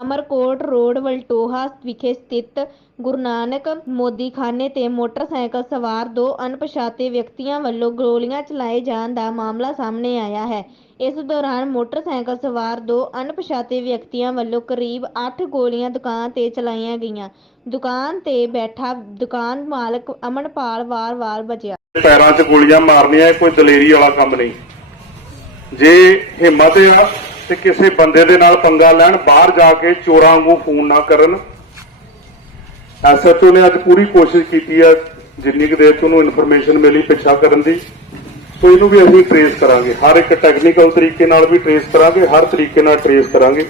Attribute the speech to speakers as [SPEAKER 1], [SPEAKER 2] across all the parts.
[SPEAKER 1] Amarkot road Valtoha ਵਿਖੇ ਸਥਿਤ ਗੁਰੂ ਨਾਨਕ ਮੋਦੀਖਾਨੇ ਤੇ ਮੋਟਰਸਾਈਕਲ ਸਵਾਰ ਦੋ ਅਣਪਛਾਤੇ ਵਿਅਕਤੀਆਂ ਵੱਲੋਂ ਗੋਲੀਆਂ ਚਲਾਏ ਜਾਣ ਦਾ ਮਾਮਲਾ ਸਾਹਮਣੇ ਆਇਆ ਹੈ। ਇਸ ਦੌਰਾਨ ਮੋਟਰਸਾਈਕਲ ਸਵਾਰ ਦੋ ਅਣਪਛਾਤੇ ਵਿਅਕਤੀਆਂ ਵੱਲੋਂ ਕਰੀਬ 8 ਗੋਲੀਆਂ ਦੁਕਾਨ ਤੇ ਚਲਾਈਆਂ ਗਈਆਂ। ਦੁਕਾਨ ਤੇ ਬੈਠਾ ਦੁਕਾਨ ਮਾਲਕ ਅਮਨਪਾਲ ਵਾਰ-ਵਾਰ ਬਚਿਆ
[SPEAKER 2] ਪੈਰਾਂ 'ਚ ਗੋਲੀਆਂ ਮਾਰਨੀਆਂ ਕੋਈ ਦਲੇਰੀ ਵਾਲਾ ਕੰਮ ਨਹੀਂ। ਜੇ ਹਿੰਮਤ ਆ ਤੇ ਕਿਸੇ ਬੰਦੇ ਦੇ ਨਾਲ ਪੰਗਾ ਲੈਣ, ਬਾਹਰ ਜਾ ਕੇ ਚੋਰਾਂ ਵਾਂਗੂ ਫੋਨ ਨਾ ਕਰਨ। ਐਸਐਚਓ ਨੇ ਅੱਜ ਪੂਰੀ ਕੋਸ਼ਿਸ਼ ਕੀਤੀ ਆ, ਜਿੰਨੀ ਕੁ ਦੇਰ 'ਚ ਉਹਨੂੰ ਇਨਫੋਰਮੇਸ਼ਨ ਮਿਲੀ ਪਿੱਛਾ ਕਰਨ ਦੀ। ਸੋ ਇਹਨੂੰ ਵੀ ਅਸੀਂ ਟਰੇਸ ਕਰਾਂਗੇ। ਹਰ ਇੱਕ ਟੈਕਨੀਕਲ ਤਰੀਕੇ ਨਾਲ ਵੀ ਟਰੇਸ ਕਰਾਂਗੇ, ਹਰ ਤਰੀਕੇ ਨਾਲ ਟਰੇਸ ਕਰਾਂਗੇ।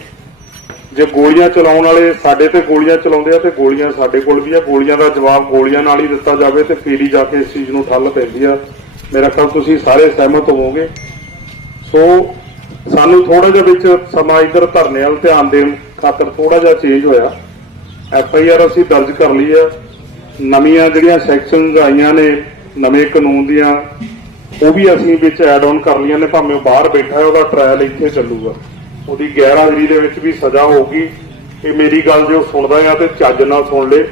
[SPEAKER 2] ਜੇ ਗੋਲੀਆਂ ਚਲਾਉਣ ਵਾਲੇ ਸਾਡੇ ਤੇ ਗੋਲੀਆਂ ਚਲਾਉਂਦੇ ਆ ਤੇ ਗੋਲੀਆਂ ਸਾਡੇ ਕੋਲ ਵੀ ਆ। ਗੋਲੀਆਂ ਦਾ ਜਵਾਬ ਗੋਲੀਆਂ ਨਾਲ ਹੀ ਦਿੱਤਾ ਜਾਵੇ ਤੇ ਫੇਰ ਹੀ ਜਾ ਕੇ ਇਸ ਚੀਜ਼ ਨੂੰ ਠੱਲ ਪੈਂਦੀ ਆ। ਮੇਰਾ ਖਿਆਲ ਤੁਸੀਂ ਸਾਰੇ ਸਹਿਮਤ ਹੋਵੋਗੇ। ਸੋ ਸਾਨੂੰ ਥੋੜਾ ਜਿਹਾ ਵਿੱਚ ਸਮਾਂ ਇਧਰ ਧਰਨੇ ਵੱਲ ਧਿਆਨ ਦੇਣ ਖਾਤਰ ਥੋੜਾ ਜਿਹਾ ਚੇਂਜ ਹੋਇਆ। ਐਫ ਆਈ ਆਰ ਅਸੀਂ ਦਰਜ ਕਰ ਲਈ ਹੈ ਨਵੀਆਂ ਜਿਹੜੀਆਂ ਸੈਕਸ਼ਨਸ ਆਈਆਂ ਨੇ, ਨਵੇਂ ਕਾਨੂੰਨ ਦੀਆਂ, ਉਹ ਵੀ ਅਸੀਂ ਵਿੱਚ ਐਡ ਆਨ ਕਰ ਲਈਆਂ ਨੇ, ਭਾਵੇਂ ਉਹ ਬਾਹਰ ਬੈਠਾ ਹੈ, ਉਹਦਾ ਟ੍ਰਾਇਲ ਇੱਥੇ ਚੱਲੂਗਾ। ਉਹਦੀ ਗੈਰ ਹਾਜ਼ਰੀ ਦੇ ਵਿੱਚ ਵੀ ਸਜ਼ਾ ਹੋਊਗੀ। ਇਹ ਮੇਰੀ ਗੱਲ ਜੇ ਉਹ ਸੁਣਦਾ ਆ ਤੇ ਚੱਜ ਨਾਲ ਸੁਣ ਲੇ।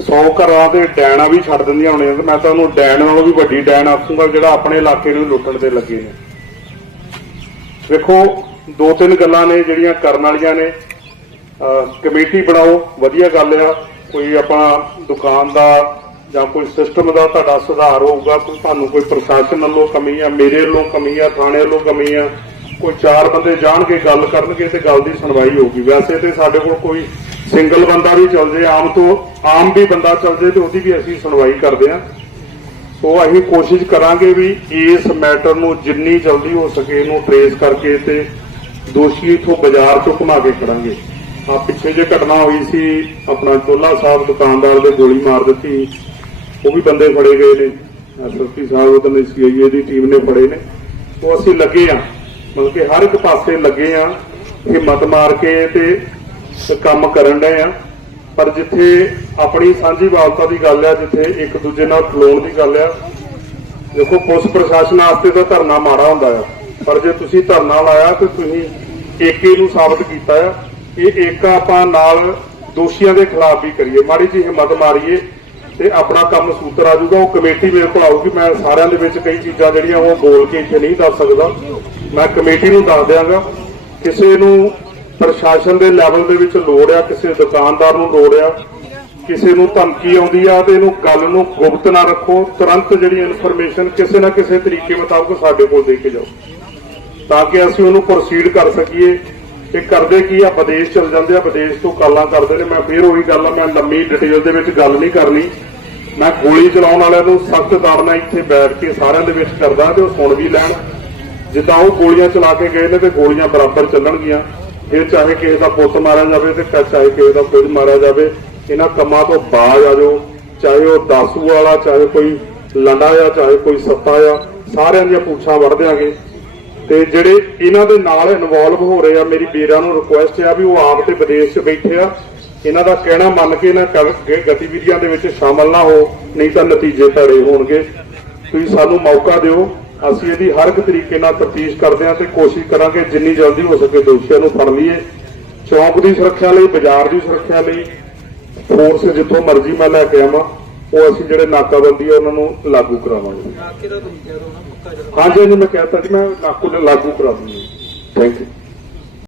[SPEAKER 2] 100 ਘਰਾਂ ਤੇ ਡੈਣਾ ਵੀ ਛੱਡ ਦਿੰਦੀਆਂ ਹੋਣੀਆਂ। ਮੈਂ ਤਾਂ ਉਹਨੂੰ ਡੈਣ ਨਾਲੋਂ ਵੀ ਵੱਡੀ ਡੈਣ ਆਖੂੰਗਾ, ਜਿਹੜਾ ਆਪਣੇ ਇਲਾਕੇ ਨੂੰ ਲੁੱਟਣ ਤੇ ਲੱਗੇ ਨੇ। ਵੇਖੋ ਦੋ ਤਿੰਨ ਗੱਲਾਂ ਨੇ ਜਿਹੜੀਆਂ ਕਰਨ ਵਾਲੀਆਂ ਨੇ। ਕਮੇਟੀ ਬਣਾਓ, ਵਧੀਆ ਗੱਲ ਆ। ਕੋਈ ਆਪਾਂ ਦੁਕਾਨ ਦਾ ਜਾਂ ਕੋਈ ਸਿਸਟਮ ਦਾ ਤੁਹਾਡਾ ਸੁਧਾਰ ਹੋਊਗਾ ਤਾਂ ਤੁਹਾਨੂੰ ਕੋਈ ਪ੍ਰਸ਼ਾਸਨ ਵੱਲੋਂ ਕਮੀ ਆ, ਮੇਰੇ ਵੱਲੋਂ ਕਮੀ ਆ, ਥਾਣੇ ਵੱਲੋਂ ਕਮੀ ਆ, ਕੋਈ ਚਾਰ ਬੰਦੇ ਜਾਣਗੇ, ਗੱਲ ਕਰਨਗੇ ਤੇ ਗੱਲ ਦੀ ਸੁਣਵਾਈ ਹੋਊਗੀ। ਵੈਸੇ ਤੇ ਸਾਡੇ ਕੋਲ ਕੋਈ ਸਿੰਗਲ ਬੰਦਾ ਵੀ ਚੱਲ ਜੇ, ਆਮ ਤੋਂ ਆਮ ਵੀ ਬੰਦਾ ਚੱਲ ਜੇ ਤੇ ਉਹਦੀ ਵੀ ਅਸੀਂ ਸੁਣਵਾਈ ਕਰਦੇ ਆ। ਸੋ ਅਸੀਂ ਕੋਸ਼ਿਸ਼ ਕਰਾਂਗੇ ਵੀ ਇਸ ਮੈਟਰ ਨੂੰ ਜਿੰਨੀ ਜਲਦੀ ਹੋ ਸਕੇ ਇਹਨੂੰ ਟ੍ਰੇਸ ਕਰਕੇ ਤੇ ਦੋਸ਼ੀ ਇਥੋਂ ਬਾਜ਼ਾਰ ਤੋਂ ਘੁਮਾ ਕੇ ਖੜਾਂਗੇ। ਆ ਪਿੱਛੇ ਜੇ ਘਟਨਾ ਹੋਈ ਸੀ, ਆਪਣਾ ਚੋਲਾ ਸਾਹਿਬ ਦੁਕਾਨਦਾਰ ਦੇ ਗੋਲੀ ਮਾਰ ਦਿੱਤੀ। ਉਹ ਵੀ ਬੰਦੇ ਫੜੇ ਗਏ ਨੇ। ਐਸਐਸਪੀ ਸਾਹਿਬ ਉਹਦੇ ਸੀਆਈਏ ਦੀ ਟੀਮ ਨੇ ਫੜੇ ਨੇ। ਉਹ ਅਸੀਂ ਲੱਗੇ ਆ ਮਤਲਬ ਕਿ ਹਰ ਇੱਕ ਪਾਸੇ ਲੱਗੇ ਆ ਹਿੰਮਤ ਮਾਰ ਕੇ ਤੇ ਕੰਮ ਕਰਨ ਡਏ ਆ ਪਰ ਜਿੱਥੇ ਆਪਣੀ ਸਾਂਝੀ ਵਾਲਤਾ ਦੀ ਗੱਲ ਹੈ ਜਿੱਥੇ ਇੱਕ ਦੂਜੇ ਨਾਲ ਖਲੋਣ ਦੀ ਗੱਲ ਆ। ਦੇਖੋ, ਪੁਲਿਸ ਪ੍ਰਸ਼ਾਸਨ ਵਾਸਤੇ ਤਾਂ ਧਰਨਾ ਮਾੜਾ ਹੁੰਦਾ ਆ, ਪਰ ਜੇ ਤੁਸੀਂ ਧਰਨਾ ਲਾਇਆ ਤੇ ਤੁਸੀਂ ਏਕੇ ਨੂੰ ਸਾਬਤ ਕੀਤਾ ਆ। ਇਹ ਏਕਾ ਆਪਾਂ ਨਾਲ ਦੋਸ਼ੀਆਂ ਦੇ ਖਿਲਾਫ ਵੀ ਕਰੀਏ। ਮਾੜੀ ਜੀ ਹਿੰਮਤ ਮਾਰੀਏ ਤੇ ਆਪਣਾ ਕੰਮ ਸੂਤਰ ਆ ਜਾਊਗਾ। ਉਹ ਕਮੇਟੀ ਮੇਰੇ ਕੋਲ ਆਊਗੀ। ਮੈਂ ਸਾਰਿਆਂ ਦੇ ਵਿੱਚ ਕਈ ਚੀਜ਼ਾਂ ਜਿਹੜੀਆਂ ਉਹ ਬੋਲ ਕੇ ਇੱਥੇ ਨਹੀਂ ਦੱਸ ਸਕਦਾ। ਮੈਂ ਕਮੇਟੀ ਨੂੰ ਦੱਸ ਦਿਆਂਗਾ। ਕਿਸੇ ਨੂੰ ਪ੍ਰਸ਼ਾਸਨ ਦੇ ਲੈਵਲ ਦੇ ਵਿੱਚ ਲੋੜ ਆ, ਕਿਸੇ ਦੁਕਾਨਦਾਰ ਨੂੰ ਲੋੜ ਆ। ਕਿਸੇ ਨੂੰ ਧਮਕੀ ਆਉਂਦੀ ਆ ਤੇ ਇਹਨੂੰ ਗੱਲ ਨੂੰ ਗੁਪਤ ਨਾ ਰੱਖੋ, ਤੁਰੰਤ ਜਿਹੜੀ ਇਨਫੋਰਮੇਸ਼ਨ ਕਿਸੇ ਨਾ ਕਿਸੇ ਤਰੀਕੇ ਮੁਤਾਬਕ ਸਾਡੇ ਕੋਲ ਦੇ ਕੇ ਜਾਓ। ਤਾਂ ਕਿ ਅਸੀਂ ਉਹਨੂੰ ਪ੍ਰੋਸੀਡ ਕਰ ਸਕੀਏ। ਤੇ ਕਰਦੇ ਕੀ ਆ, ਵਿਦੇਸ਼ ਚਲ ਜਾਂਦੇ ਆ, ਵਿਦੇਸ਼ ਤੋਂ ਕਾਲਾਂ ਕਰਦੇ ਨੇ। ਮੈਂ ਫੇਰ ਉਹੀ ਗੱਲ ਆ, ਮੈਂ ਲੰਮੀ ਡਿਟੇਲ ਦੇ ਵਿੱਚ ਗੱਲ ਨਹੀਂ ਕਰਨੀ। ਮੈਂ ਗੋਲੀ ਚਲਾਉਣ ਵਾਲਿਆਂ ਨੂੰ ਸਖਤ ਤਾੜਨਾ ਇੱਥੇ ਬੈਠ ਕੇ ਸਾਰਿਆਂ ਦੇ ਵਿੱਚ ਕਰਦਾ ਤੇ ਉਹ ਸੁਣ ਵੀ ਲੈਣ। ਜਿੱਦਾਂ ਉਹ ਗੋਲੀਆਂ ਚਲਾ ਕੇ ਗਏ ਨੇ ਤੇ ਗੋਲੀਆਂ ਬਰਾਬਰ ਚੱਲਣਗੀਆਂ। ਫਿਰ ਚਾਹੇ ਕਿਸੇ ਦਾ ਪੁੱਤ ਮਾਰਿਆ ਜਾਵੇ ਤੇ ਚਾਹੇ ਕਿਸੇ ਦਾ ਕੁਝ ਮਾਰਿਆ ਜਾਵੇ। ਇਹਨਾਂ ਕੰਮਾਂ ਤੋਂ ਬਾਜ਼ ਆ ਜਾਓ, ਚਾਹੇ ਉਹ ਦਾਸੂ ਵਾਲਾ, ਚਾਹੇ ਕੋਈ ਲੰਡਾ ਆ, ਚਾਹੇ ਕੋਈ ਸੱਤਾ ਆ, ਸਾਰਿਆਂ ਦੀਆਂ ਪੁੱਛਾਂ ਵੜ ਦਿਆਂਗੇ। ਤੇ ਜਿਹੜੇ ਇਹਨਾਂ ਦੇ ਨਾਲ ਇਨਵੋਲਵ ਹੋ ਰਹੇ ਆ, ਮੇਰੀ ਵੀਰਾਂ ਨੂੰ ਰਿਕੁਐਸਟ ਆ ਵੀ ਉਹ ਆਪ ਤੇ ਵਿਦੇਸ਼ 'ਚ ਬੈਠੇ ਆ। ਇਹਨਾਂ ਦਾ ਕਹਿਣਾ ਮੰਨ ਕੇ ਇਹਨਾਂ ਗਤੀਵਿਧੀਆਂ ਦੇ ਵਿੱਚ ਸ਼ਾਮਲ ਨਾ ਹੋ, ਨਹੀਂ ਤਾਂ ਨਤੀਜੇ ਭੈੜੇ ਹੋਣਗੇ। ਤੁਸੀਂ ਸਾਨੂੰ ਮੌਕਾ ਦਿਓ, ਅਸੀਂ ਇਹਦੀ ਹਰ ਇੱਕ ਤਰੀਕੇ ਨਾਲ ਤਫਤੀਸ਼ ਕਰਦੇ ਹਾਂ ਤੇ ਕੋਸ਼ਿਸ਼ ਕਰਾਂਗੇ ਜਿੰਨੀ ਜਲਦੀ ਹੋ ਸਕੇ ਦੋਸ਼ੀਆਂ ਨੂੰ ਫੜ ਲਈਏ। ਚੌਂਕ ਦੀ ਸੁਰੱਖਿਆ ਲਈ, ਬਾਜ਼ਾਰ ਦੀ ਸੁਰੱਖਿਆ ਲਈ ਫੋਰਸ ਜਿੱਥੋਂ ਮਰਜ਼ੀ ਮੈਂ ਲੈ ਕੇ ਆਵਾਂ ਉਹ ਅਸੀਂ ਜਿਹੜੇ ਨਾਕਾਬੰਦੀ ਆ ਉਹਨਾਂ ਨੂੰ ਲਾਗੂ ਕਰਾਵਾਂਗੇ।
[SPEAKER 3] ਨਾਕੇ ਦਾ ਤੁਸੀਂ ਕਹਿ ਰਹੇ ਹੋ ਨਾ ਪੱਕਾ ਜਿਹੜਾ
[SPEAKER 2] ਹਾਂਜੀ ਹਾਂਜੀ ਮੈਂ ਕਹਿਤਾ ਜੀ ਮੈਂ ਨਾਕੂ ਨੇ ਲਾਗੂ ਕਰਾ ਦੂੰਗਾ। Thank you